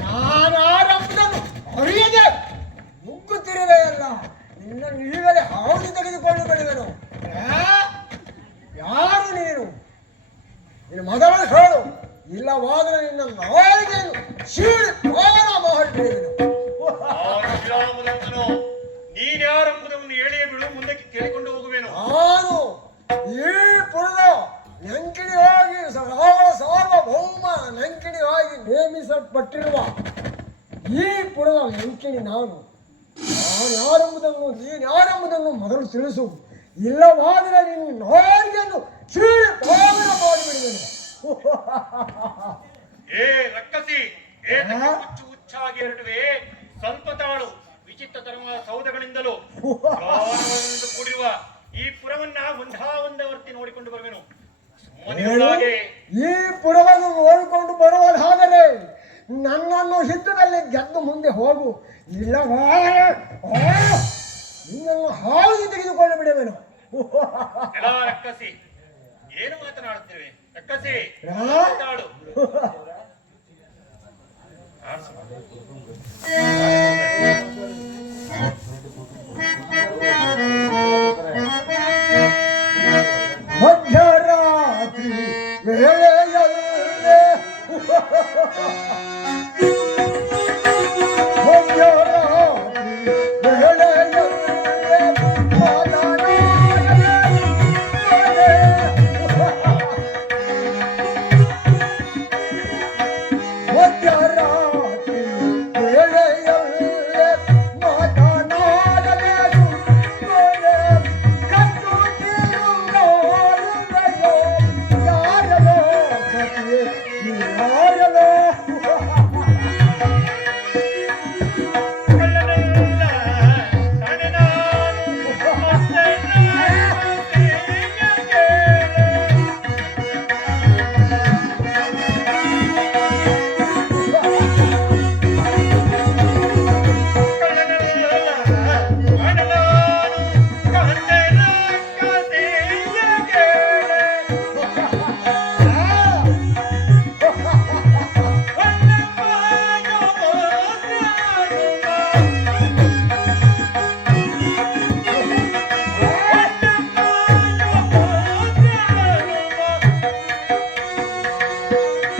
ನಾನಾರಂಭದನ್ನು ಅರಿಯದೆ ಮುಗ್ಗುತ್ತಿರುವೆಯಲ್ಲ, ನಿನ್ನನ್ನು ಈಗಲೇ ಹಾದು ತೆಗೆದುಕೊಂಡು ಬಿಡುವೆನು. ಯಾರು ನೀನು? ನಿನ್ನ ಮೊದಲು ಹೇಳು, ಇಲ್ಲವಾದರೆ ನಿನ್ನ ನಾಯಿಗೆಯನ್ನು ಶೀಳಿ ಪಾವನ ಮಾಡಿಬಿಡುವೆನು. ನೀನ್ಯಾರೆಂಬುದನ್ನು ಹೇಳಿಯೇ ಬಿಡು, ಮುಂದಕ್ಕೆ ಕೇಳಿಕೊಂಡು ಹೋಗುವೆನು. ನಾನು ಈ ಪುರದ ಲಂಕಿಣಿಯಾಗಿ ರಾವಣ ಸಾರ್ವಭೌಮ ಲಂಕಿಣಿಯಾಗಿ ನೇಮಿಸಲ್ಪಟ್ಟಿರುವ ಈ ಪುರದ ಲಂಕಿಣಿ ನಾನು. ಯಾರೆಂಬುದನ್ನು ನೀನ್ಯಾರೆಂಬುದನ್ನು ಮೊದಲು ತಿಳಿಸು, ಇಲ್ಲವಾದರೆ ನೀನು ನಾಯಿಗೆಯನ್ನು ಶೀಳಿ ಪಾವನ ಮಾಡಿಬಿಡುವೆನು. ಏ ರಕ್ಕಸಿ, ಹುಚ್ಚು ಹುಚ್ಚಾಗಿ ಹೊರಡುವೆ. ಸ್ವಲ್ಪ ತಾಳು. ವಿಚಿತ್ರ ತರವಾದ ಸೌಧಗಳಿಂದಲೂ ಕೂಡಿರುವ ಈ ಪುರವನ್ನ ಒಂದಾವರ್ತಿ ನೋಡಿಕೊಂಡು ಬರುವೆನು. ಈ ಪುರವನ್ನು ನೋಡಿಕೊಂಡು ಬರುವುದಾದರೆ ನನ್ನನ್ನು ಯುದ್ಧದಲ್ಲಿ ಗೆದ್ದು ಮುಂದೆ ಹೋಗು, ಇಲ್ಲವಾದರೆ ನಿನ್ನನ್ನು ಹಾಳು ತೆಗೆದುಕೊಂಡು ಬಿಡುವೆನು. ರಕ್ಕಸಿ, ಏನು ಮಾತನಾಡುತ್ತೇವೆ? ರಕ್ಕಸಿ ತಾಳು.